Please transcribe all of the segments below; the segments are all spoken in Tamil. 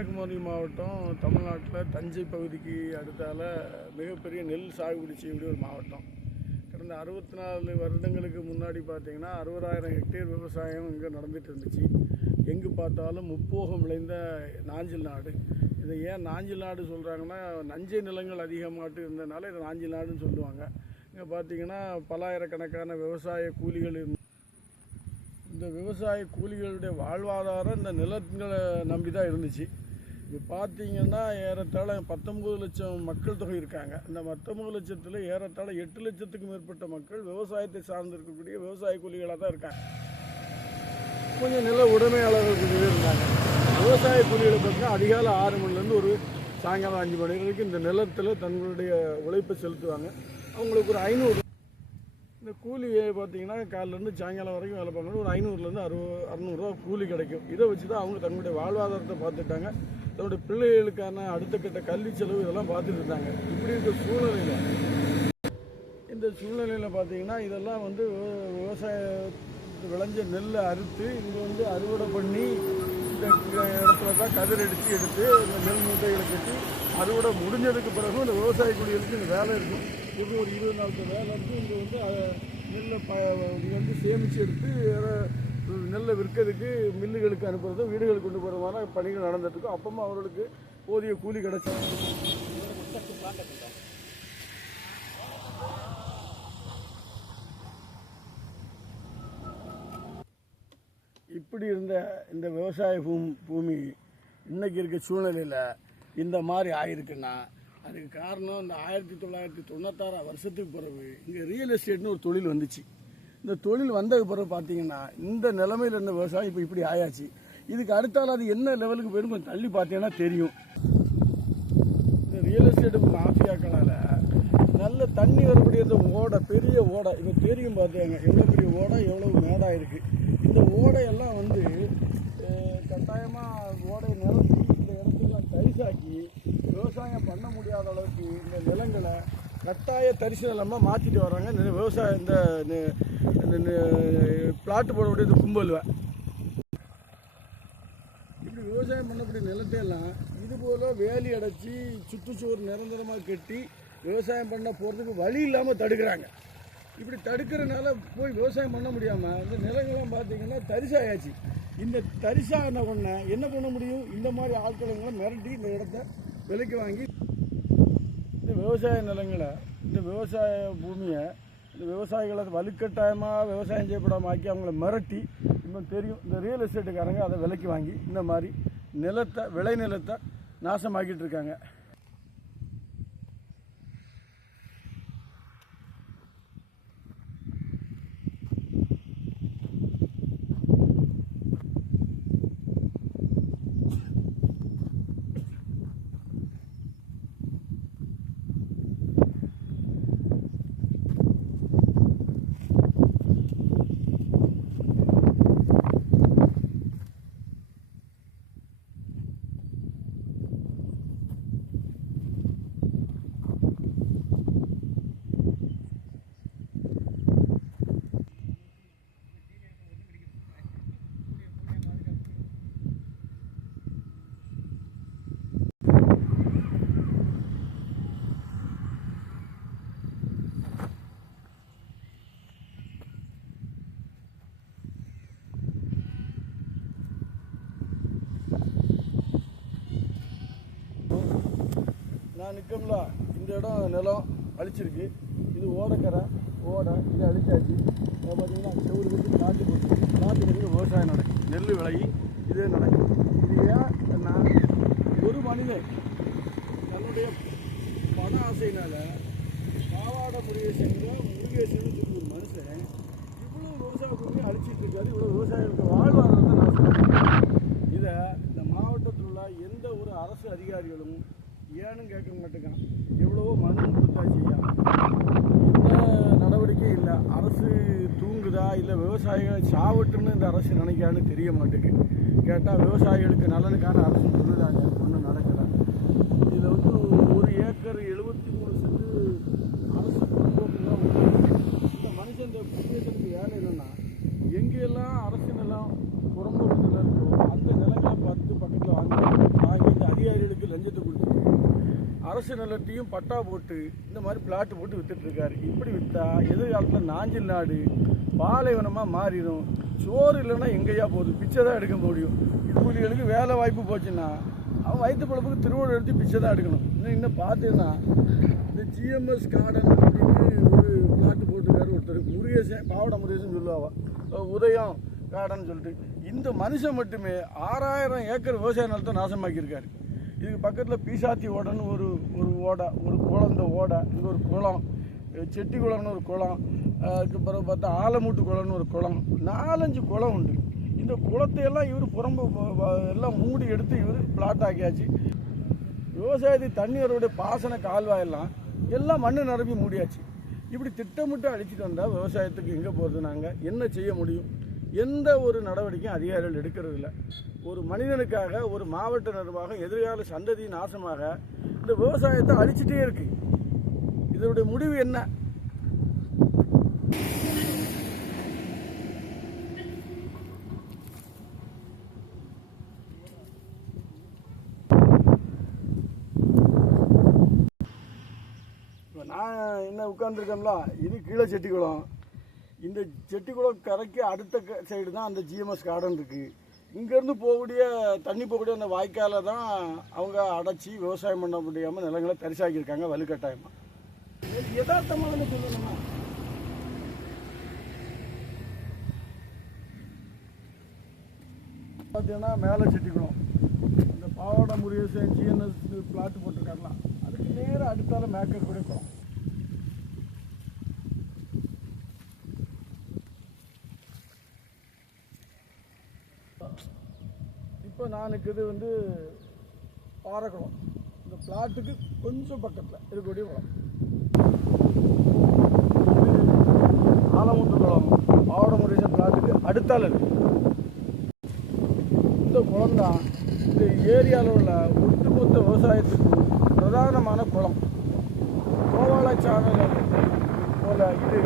கன்னியாகுமரி மாவட்டம் தமிழ்நாட்டில் தஞ்சை பகுதிக்கு அடுத்தால் மிகப்பெரிய நெல் சாகுபடி செய்யக்கூடிய ஒரு மாவட்டம். கடந்த அறுபத்தி நாலு வருடங்களுக்கு முன்னாடி பார்த்திங்கன்னா அறுபதாயிரம் ஹெக்டேர் விவசாயம் இங்கே நடந்துகிட்டு இருந்துச்சு. எங்கு பார்த்தாலும் முப்போகம் விளைந்த நாஞ்சில் நாடு. இதை ஏன் நாஞ்சில் நாடு சொல்கிறாங்கன்னா நஞ்சை நிலங்கள் அதிகமாட்டு இருந்ததுனால இதை நாஞ்சில் நாடுன்னு சொல்லுவாங்க. இங்கே பார்த்தீங்கன்னா பல்லாயிரக்கணக்கான விவசாய கூலிகள் இருந்து இந்த விவசாய கூலிகளுடைய வாழ்வாதாரம் இந்த நிலங்களை நம்பி தான் இருந்துச்சு. இப்போ பார்த்தீங்கன்னா ஏறத்தாழ பத்தொம்பது லட்சம் மக்கள் தொகை இருக்காங்க. இந்த பத்தொம்பது லட்சத்தில் ஏறத்தாழ எட்டு லட்சத்துக்கும் மேற்பட்ட மக்கள் விவசாயத்தை சார்ந்திருக்கக்கூடிய விவசாய கூலிகளாக தான் இருக்காங்க. கொஞ்சம் நில உடைமையாளர்கள் கொஞ்சம் இருந்தாங்க விவசாய கூலிகளை பார்த்தீங்கன்னா அதிகாலை ஆறு மணிலேருந்து ஒரு சாயங்காலம் அஞ்சு மணி வரைக்கும் இந்த நிலத்தில் தங்களுடைய உழைப்பை செலுத்துவாங்க. அவங்களுக்கு ஒரு ஐநூறு இந்த கூலி பார்த்தீங்கன்னா காலிலேருந்து சாயங்காலம் வரைக்கும் வேலை பார்க்கணும். ஒரு ஐநூறுலேருந்து அறுபது அறநூறுவா கூலி கிடைக்கும். இதை வச்சு தான் அவங்க தன்னுடைய வாழ்வாதாரத்தை பார்த்துட்டாங்க தன்னுடைய பிள்ளைகளுக்கான அடுத்த கட்ட கல்வி செலவு இதெல்லாம் பார்த்துட்டு இருந்தாங்க. இப்படி இருக்க சூழ்நிலையில் இந்த சூழ்நிலையில் பார்த்தீங்கன்னா இதெல்லாம் வந்து விவசாய விளைஞ்ச நெல்லை அறுத்து இங்கே வந்து அறுவடை பண்ணி இந்த இடத்துல தான் கதிர் அடித்து எடுத்து இந்த நெல் மூட்டைகளை கட்டி அறுவடை முடிஞ்சதுக்கு பிறகு இந்த விவசாய குடிகளுக்கு இந்த வேலை இருக்கும். இது ஒரு இருபது நாளுக்கு வேலை இருக்கும் இங்கே வந்து அதை நெல்லை ப வந்து சேமித்து எடுத்து நெல்லை விற்கிறதுக்கு மில்லுகளுக்கு அனுப்புறதும் வீடுகளுக்கு கொண்டு போகிறமான பணிகள் நடந்துட்டுருக்கும் அப்பமா அவர்களுக்கு போதிய கூலி கிடைச்சது இப்படி இருந்த இந்த விவசாய பூமி பூமி இருக்க சூழ்நிலையில் இந்த மாதிரி ஆயிருக்குன்னா அதுக்கு காரணம் இந்த ஆயிரத்தி தொள்ளாயிரத்தி தொண்ணூத்தாறாம் வருஷத்துக்கு பிறகு இங்கே ரியல் எஸ்டேட்னு ஒரு தொழில் வந்துச்சு. இந்த தொழில் வந்ததுக்கு பிறகு பார்த்தீங்கன்னா இந்த நிலைமையில் இருந்த விவசாயம் இப்போ இப்படி ஆயாச்சு. இதுக்கு அடுத்தால அது என்ன லெவலுக்கு போயிடும் கொஞ்சம் தள்ளி பார்த்தீங்கன்னா தெரியும். இந்த ரியல் எஸ்டேட் மாஃபியாக்களால் நல்ல தண்ணி வரக்கூடிய இந்த ஓடை பெரிய ஓடை இப்போ தெரியும் பார்த்தாங்க எவ்வளோ பெரிய ஓடை எவ்வளோ மேடாக இருக்குது இந்த ஓடையெல்லாம் வந்து கட்டாயமாக ஓடை நிரப்பி இந்த விவசாயம் பண்ண முடியாத அளவுக்கு இந்த நிலங்களை கட்டாய தரிசு நிலமாக மாற்றிட்டு வர்றாங்க இந்த விவசாயம் இந்த பிளாட்டு போடக்கூடிய இந்த கும்பல் இப்படி விவசாயம் பண்ணக்கூடிய நிலத்தையெல்லாம் இது போல் வேலி அடைச்சி சுற்றுச்சுவர் நிரந்தரமாக கட்டி விவசாயம் பண்ண போகிறதுக்கு வழி இல்லாமல் தடுக்கிறாங்க. இப்படி தடுக்கிறனால போய் விவசாயம் பண்ண முடியாமல் இந்த நிலங்கள்லாம் பார்த்தீங்கன்னா தரிசாயாச்சு. இந்த தரிசான பண்ண என்ன பண்ண முடியும்? இந்த மாதிரி ஆட்களுங்களை மிரட்டி இந்த இடத்த விலைக்கு வாங்கி இந்த விவசாய நிலங்களை இந்த விவசாய பூமியை இந்த விவசாயிகளை வலுக்கட்டாயமாக விவசாயம் செய்யப்படாமல் ஆக்கி அவங்கள மிரட்டி இன்னும் தெரியும் இந்த ரியல் எஸ்டேட்டுக்காரங்க அதை விலைக்கு வாங்கி இந்த மாதிரி நிலத்தை விளை நிலத்தை நாசமாக்கிட்டு இருக்காங்க. நான் நிற்கல இந்த இடம் நிலம் அழிச்சிருக்கு. இது ஓடக்கரை ஓடை இது அழிச்சாச்சு. இப்போ பார்த்தீங்கன்னா செவ்வறு கட்டி காட்டு போட்டு காட்டு கட்டி விவசாயம் நடக்கும் நெல் விளையி இதே நடக்கும் இது ஏன் நான் ஒரு மனிதன் தன்னுடைய பண ஆசையினால் பாவாட முருகேசன் முருகேசன் ஒரு மனுஷன் இவ்வளோ விவசாய பூமி அழிச்சிட்டு இருக்காரு இவ்வளோ விவசாயிகளுக்கு வாழ்வாதாரத்தை நாசம். இதை இந்த மாவட்டத்தில் உள்ள எந்த ஒரு அரசு அதிகாரிகளும் ஏன்னு கேட்க மாட்டேங்கிறான். எவ்வளவோ மனு கொடுத்தாச்சியா என்ன நடவடிக்கையும் இல்லை. அரசு தூங்குதா இல்லை விவசாயிகள் சாவட்டுன்னு இந்த அரசு நினைக்கான்னு தெரிய மாட்டேங்குது. கேட்டால் விவசாயிகளுக்கு நலனுக்கான அரசு சொல்லுதாங்க ஒன்றும் நடக்கல இதில் வந்து ஒரு ஏக்கர் எழுபத்தி மூணு சென்ட் அரசு பொறுப்போக்கு தான் உண்டு. இந்த மனுஷன் இந்த புண்ணியத்திற்கு வேலை என்னன்னா எங்கெல்லாம் அரசு நிலம் புறம்போக்கு நிலம் இருக்கோ அந்த நிலங்களை பார்த்து பக்கத்தில் வாங்கி வாங்கி நிலத்தையும் பட்டா போட்டு இந்த மாதிரி பிளாட்டு போட்டு விற்றுட்ருக்காரு இப்படி விற்றா எதிர்காலத்தில் நாஞ்சில் நாடு பாலைவனமாக மாறிடும். சோறு இல்லைன்னா எங்கேயா போகுது? பிச்சை தான் எடுக்க முடியும். கூலிகளுக்கு வேலை வாய்ப்பு போச்சுன்னா அவன் வயிற்று பழப்புக்கு திருவள்ளுவர் எடுத்து பிச்சை தான் எடுக்கணும். இன்னும் இன்னும் பார்த்தீங்கன்னா இந்த ஜிஎம்எஸ் கார்டன் அப்படின்னு ஒரு பிளாட்டு போட்டிருக்காரு ஒருத்தர். முருகேசன் பாவட முருகேசன் சொல்லுவாவா? உதயம் கார்டன் சொல்லிட்டு. இந்த மனுஷன் மட்டுமே ஆறாயிரம் ஏக்கர் விவசாய நிலத்தை நாசமாக்கியிருக்காரு. இதுக்கு பக்கத்தில் பீசாத்தி ஓடன்னு ஒரு ஒரு ஓடை ஒரு குளந்த ஓடை இது ஒரு குளம் செட்டி குளம்னு ஒரு குளம் அதுக்கு பிறகு பார்த்தா ஆலமூட்டு குளம்னு ஒரு குளம் நாலஞ்சு குளம் உண்டு. இந்த குளத்தையெல்லாம் இவர் புறம்பு எல்லாம் மூடி எடுத்து இவர் பிளாட் ஆக்கியாச்சு. விவசாயத்துக்கு தண்ணியோருடைய பாசன கால்வாயெல்லாம் எல்லாம் மண்ணு நிரம்பி மூடியாச்சு. இப்படி திட்டமிட்டு அழிச்சிட்டு வந்தால் விவசாயத்துக்கு எங்கே போகிறது நாங்கள் என்ன செய்ய முடியும்? எந்த ஒரு நடவடிக்கையும் அதிகாரிகள் எடுக்கிறது இல்லை ஒரு மனிதனுக்காக ஒரு மாவட்ட நிர்வாகம் எதிர்கால சந்ததி நாசமாக இந்த விவசாயத்தை அழிச்சிட்டே இருக்கு. இதனுடைய முடிவு என்ன? இப்போ நான் என்ன உட்காந்துருக்கோம்ல இது கீழே செட்டிக்குளம். இந்த செட்டிக்குளம் கரைக்கு அடுத்த சைடு தான் அந்த ஜிஎம்எஸ் கார்டன் இருக்குது இங்கேருந்து போகக்கூடிய தண்ணி போகக்கூடிய அந்த வாய்க்காலை தான் அவங்க அடைச்சி விவசாயம் பண்ண முடியாமல் நிலங்களை தரிசாக்கியிருக்காங்க வலுக்கட்டாயமாக யதார்த்தமாக சொல்லணுமா? பார்த்தீங்கன்னா மேலே செட்டிக்குளம் இந்த பாவாடை முருகேசன் ஜிஎன்எஸ் பிளாட் போட்டிருக்காங்களா அதுக்கு நேராக அடுத்தால மேக்கர் கூட குளம். இப்போ நான் இது வந்து பாறைக்குளம் இந்த பிளாட்டுக்கு கொஞ்சம் பக்கத்தில் இருக்கக்கூடிய குளம் ஆலமுத்து குளம் பாவட முருகேசன் பிளாட்டுக்கு அடுத்தால் இருக்கு இந்த குளம் தான் இந்த ஏரியாவில் உள்ள ஒட்டுமொத்த விவசாயத்துக்கு பிரதானமான குளம். கோவால சேனல் போல இது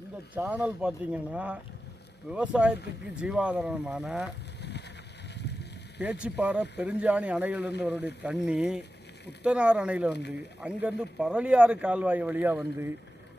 இந்த சேனல் பார்த்தீங்கன்னா விவசாயத்துக்கு ஜீவாதாரமான பேச்சிப்பாறை பெருஞ்சாணி அணையிலிருந்து வரக்கூடிய தண்ணி புத்தனார் அணையில் வந்து அங்கேருந்து பரளியாறு கால்வாய் வழியாக வந்து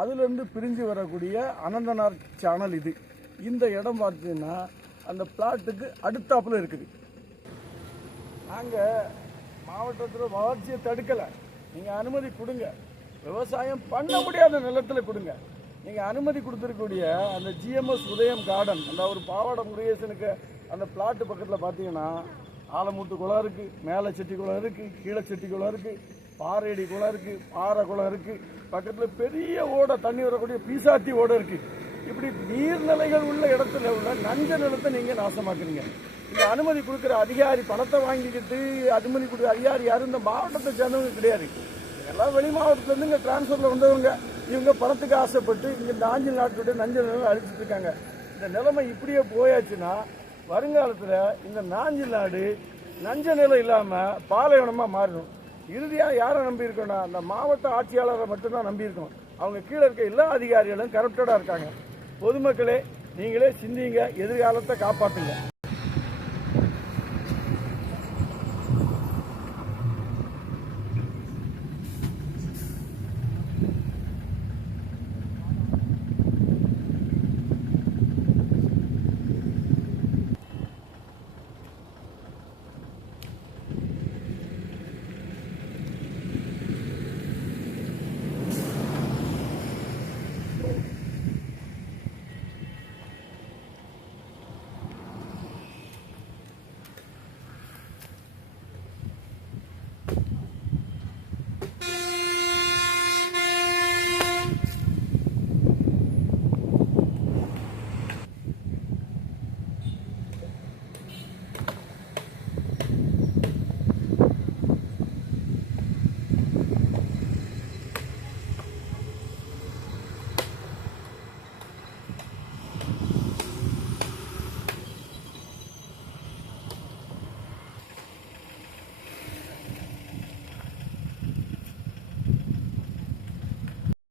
அதுலேருந்து பிரிஞ்சு வரக்கூடிய அனந்தனார் சேனல் இது. இந்த இடம் பார்த்தீங்கன்னா அந்த பிளாட்டுக்கு அடுத்தாப்பில் இருக்குது. நாங்கள் மாவட்டத்தில் வளர்ச்சியை தடுக்கலை. நீங்கள் அனுமதி கொடுங்க. விவசாயம் பண்ண முடியாத நிலத்தில் கொடுங்க. நீங்கள் அனுமதி கொடுத்துருக்கக்கூடிய அந்த ஜிஎம்எஸ் உதயம் கார்டன் அந்த ஒரு பாவாடை முருகேசனுக்கு அந்த பிளாட்டு பக்கத்தில் பார்த்தீங்கன்னா ஆலமூட்டு குளம் இருக்குது மேலே செட்டி குளம் இருக்குது கீழே செட்டி குளம் இருக்குது பாறையடி குளம் இருக்குது பாறை குளம் இருக்குது பக்கத்தில் பெரிய ஓடை தண்ணி வரக்கூடிய பீசாத்தி ஓடை இருக்குது இப்படி நீர்நிலைகள் உள்ள இடத்துல உள்ள நஞ்ச நிலத்தை நீங்கள் நாசமாக்குறீங்க. இந்த அனுமதி கொடுக்குற அதிகாரி பணத்தை வாங்கிக்கிட்டு அனுமதி கொடுக்குற அதிகாரி யாரும் இந்த மாவட்டத்தை சேர்ந்தவங்க கிடையாது. எல்லாம் வெளி மாவட்டத்துலேருந்து இங்கே டிரான்ஸ்ஃபரில் வந்தவங்க. இவங்க பணத்துக்கு ஆசைப்பட்டு இங்கே ஆஞ்சல் நாட்டுடைய நஞ்சல் நிலம் அழிச்சிட்டு இருக்காங்க. இந்த நிலைமை இப்படியே போயாச்சுன்னா வருங்காலத்தில் இந்த நாஞ்சில் நாடு நஞ்ச நிலம் இல்லாமல் பாலைவனமாக மாறிடும் இறுதியாக யாரை நம்பியிருக்கோம்னா அந்த மாவட்ட ஆட்சியாளரை மட்டும்தான் நம்பியிருக்கோம் அவங்க கீழே இருக்க எல்லா அதிகாரிகளும் கரப்டடாக இருக்காங்க. பொதுமக்களே நீங்களே சிந்திங்க எதிர்காலத்தை காப்பாற்றுங்க